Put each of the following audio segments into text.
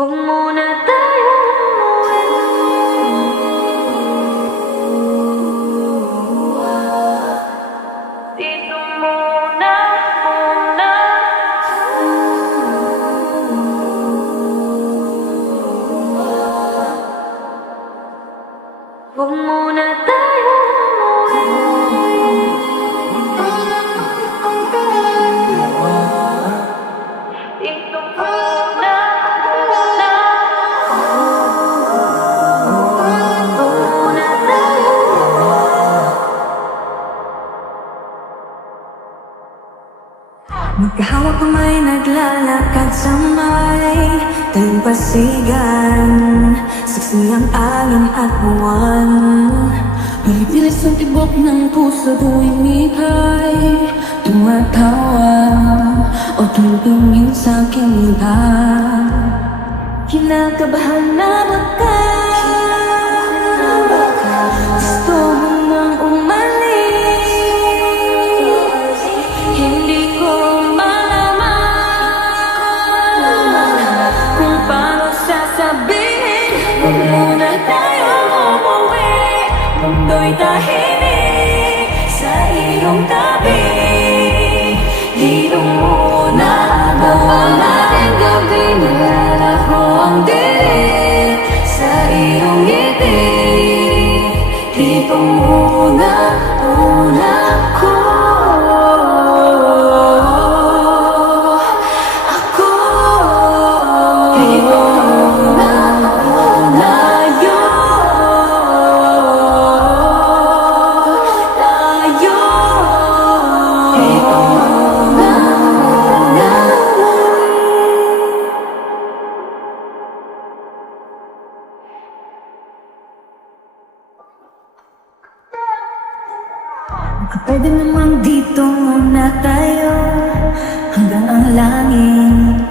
Huwag muna tayong umuwi. Dito muna. Huwag muna tayong umuwi. Dito muna. Magkahawak kamay, naglalakad sa may dalampasigan. Saksi ang alon at buwan. Pilipilis ang tibok ng puso tuwing ika'y tumatawa o tumingin sa aking mukha. Kinakabahan na ba ka? Gusto mo nang umalis? Hindi ko malaman kung paano sasabihin. Huwag muna tayong umuwi. Mundo'y tahimik sa iyong tabi. Dito muna habang natin gabi, nalalaho ang dilim sa iyong ngiti. Dito muna ako. Dito muna tayo. Dito muna. Pwede namang dito muna tayo hanggang ang langit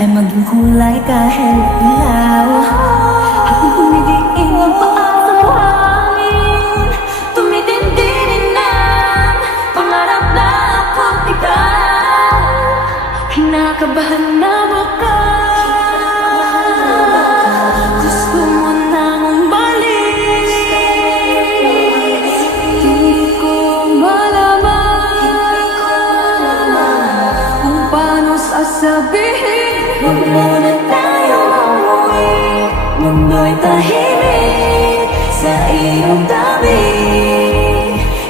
ay maging kulay kahit ilaw. Habang tumidiin ang paa sa buhangin, tumitindi rin ang pangarap na ako't ikaw. Kinakabahan na ba ka? Gusto mo nang umalis? Hindi ko malaman kung paano sasabihin. Huwag muna tayong umuwi. Mundo'y tahimik sa iyong tabi.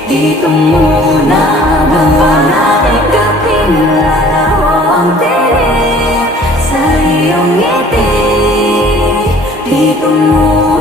Dito muna habang ating gabi, nalalaho ang dilim sa iyong ngiti. Dito muna.